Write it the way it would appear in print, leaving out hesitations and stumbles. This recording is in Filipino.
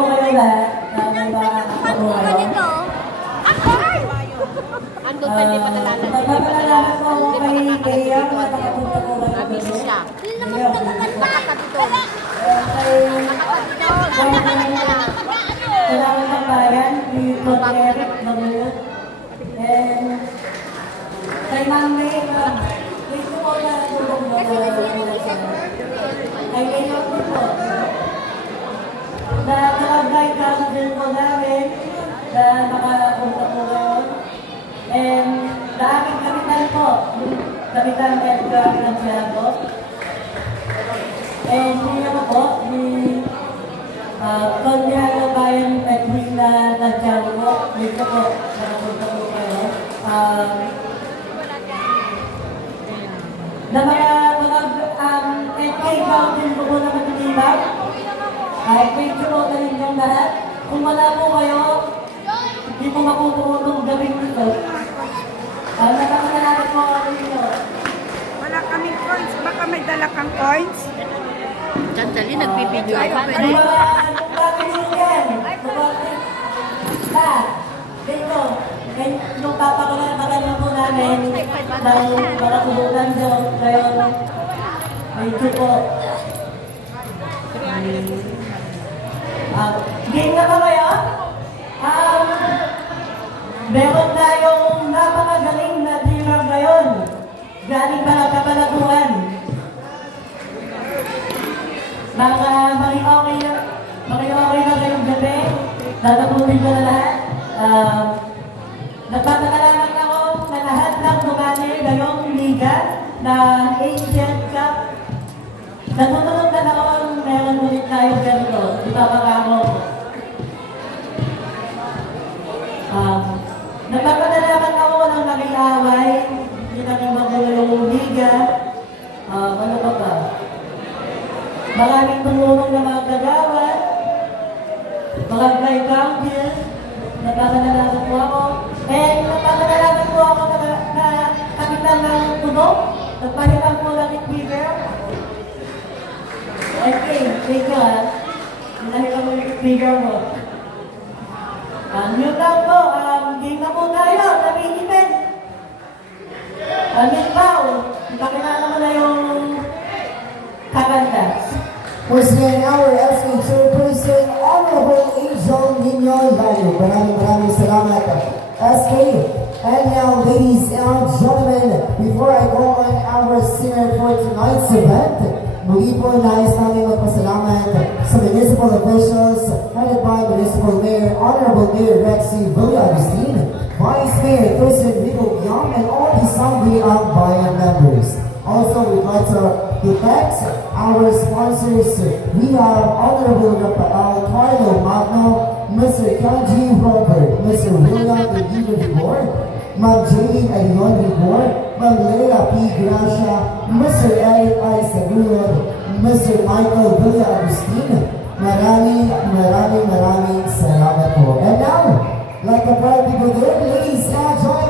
kayo lahat na may mga kabuhay. Andun pa din patalalan. Nagpapalalaman ko ako kay Bea na nakapunta ko kayo. Nabisi siya. Nakatabi to. Kailangan ng bayan, ni Dr. Nabuyot. And kay Ma'am May, gusto ko na tulong mo. Kay Mayor din po. Na naka-guide council po namin na nakapunta po ngayon. And sa aking kapitan po, kapitan Edgar Santiago. And niya po, ni Konyalo Bayan Edwina Santiago po. Dito po, nakapunta po kayo. Na mga NK Council po po na matitibag. Thank you po sa inyong lahat. Kung wala po kayo, hindi po makutulong gawin dito. Nakakalala po ako dito. Wala kaming coins. Baka may dala kang coins? Sandali, nagbibideo ako. Pwede ba? Pagkakalimutan. Dito. Nung papakalaman po namin ng mga kubutan doon. Ngayon, medyo po. Game na ba kayo? Meron tayong napakagaling na dreamer ngayon. Galing pa ng kapalaguan. Mga okay na kayong gabi. Natapunin ko na lahat. Nagpapakalaman ako na lahat ng bumali ngayong liga na Asian Cup. Natutunod na naman meron ulit tayo ganito. Ipapakamo ko. Nagpapalalaman ako ng nakiaway. Hindi namin magulo yung liga. Ano ba ba? Maraming tumulong na mga kagawad. Mga guide council. Nagpapalalaman po ako. And nagpapalalaman po ako na kapitan ng tunog. Nagpalitan po lang yung speaker. Okay, thank you ha. Nalita mo yung speaker mo. Yun lang po, game na po tayo sa main event. Minbaw, pakilala mo na yung kakanta. Presenting our SK Chairperson, Honorable Angel Ninoy Valle. Maraming salamat, SK. And now, ladies and gentlemen, before I go on our singer for tonight's event, muli po nais namin magpasalamat sa municipal officials headed by Municipal Mayor Honorable Mayor Rexy Villa-Agustin, Vice Mayor President Rico Young, and all the Sangguniang Bayan members. Also, we'd like to thank our sponsors. We have Honorable Rafael Carlo Magno, Mr. Kanji Robert, Mr. William Edwin Rigor, Ma'am Jane Ayon Rigor, Ma'am Leila P. Gracia, Mr. Eric I. Sagulod, Mr. Michael Villa-Agustin. Maraming salamat po. And now, like the proud people there, ladies and gentlemen,